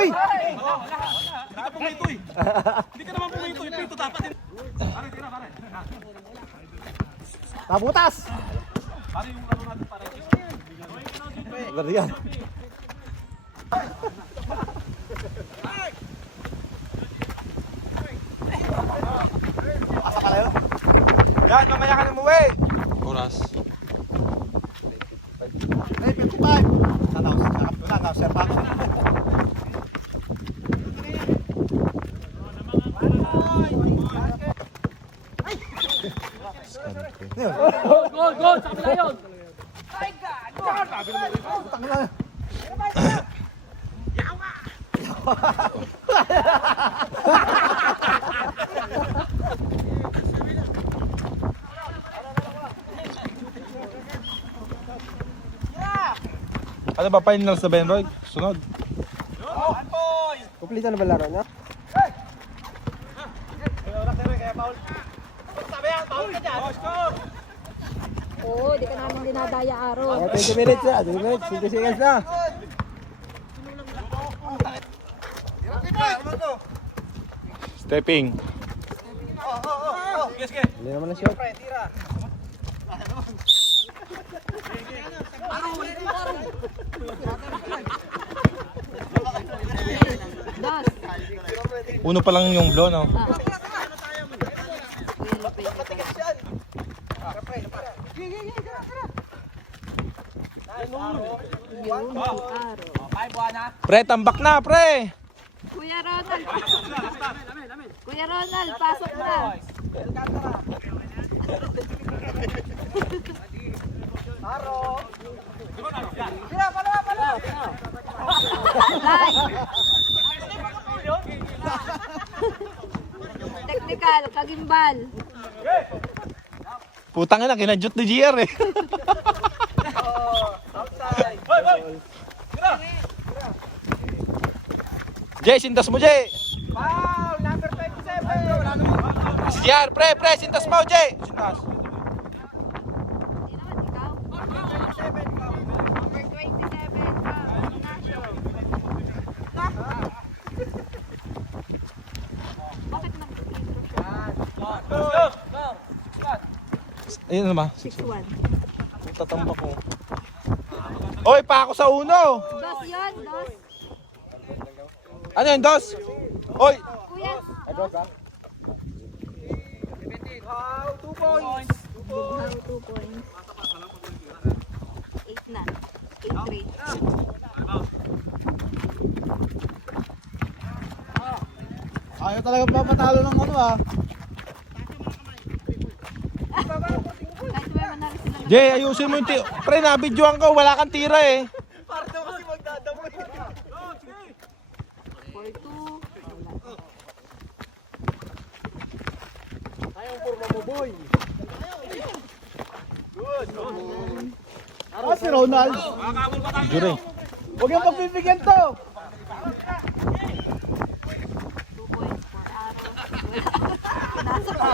Uy! Hindi ka pumito eh. Hindi ka naman pumito eh. Pito dapat din. Pare, tira, pare. Nabutas! Pare yung ano natin pare. Ganda yan. Asa ka lang Yan, mamaya ka na umuwi. Oras. Hey, 55! Tanaw, sarap ko na, tanaw, sir Paco. Gol, gol, sa kabila yun. Tangina. Ano ba finals na? Sunod. Kumplito na ba laro niya? Oo, di ka namin dinadaya araw. Oh, 20 minutes na, 20 minutes, 20 seconds na. Stepping. Hindi naman na shot. Uno pa lang yung blow, no? Yun, araw. Pre, tambak na, pre! Kuya Ronald. Kuya Ronald, pasok na. Tay. Technical, kagimbal. Putang na, kinadyot ni GR eh. Jay, sintas mo, Jay! Foul, number 27. Si GR, pre, pre, sintas mo, Jay! Sintas. Ayun na ba? 6-1. Tatambak ko. Oy, pa ako sa uno! Dos yun, dos. Ano yun, dos? Oy! Kuya. Foul, 2 points. Bughaw, 2 points. 8 na. 8-3. Ayaw talaga pa matalo ng ano ah. Kahit may manalo sila ng Jay, ayusin mo yung ti... Pre, nabidyoan ko, wala kang tira eh. 4-2. Wala. Ah, si Ronald. Makakabol pa tayo. Huwag yung pagbibigyan to. 2 points for arrow. Pinasok ko.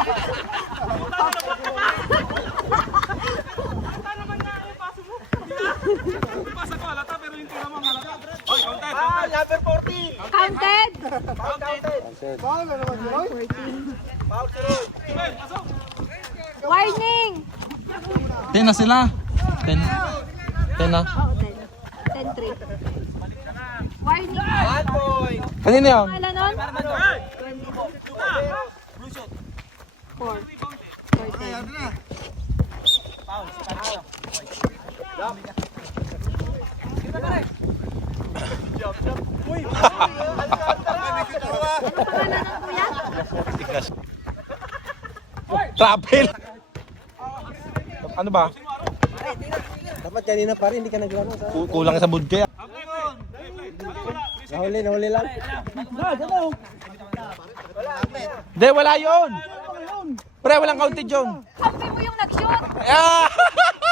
Pasa ko halata pero yung tira mo halata. Hoy, counted, Ah, number 40. Counted! Counted. Foul na naman. 14. Foul si Roy. Hey, pasok. Warning! Ten na sila. Ten. Ten na. 10. 10-3. Warning! One point. Kanina yun? Pangalan nun? Hey! 4. 4-10. Ano pangalan ng kuya? Tigas. Travel. Ano ba? Dapat kanina pa rin, hindi ka naglaro. Kulang sa budget. Nahuli, nahuli lang. Hindi, wala yun. Pre, walang counted yun. Kampi mo yung nag-shoot! Ah!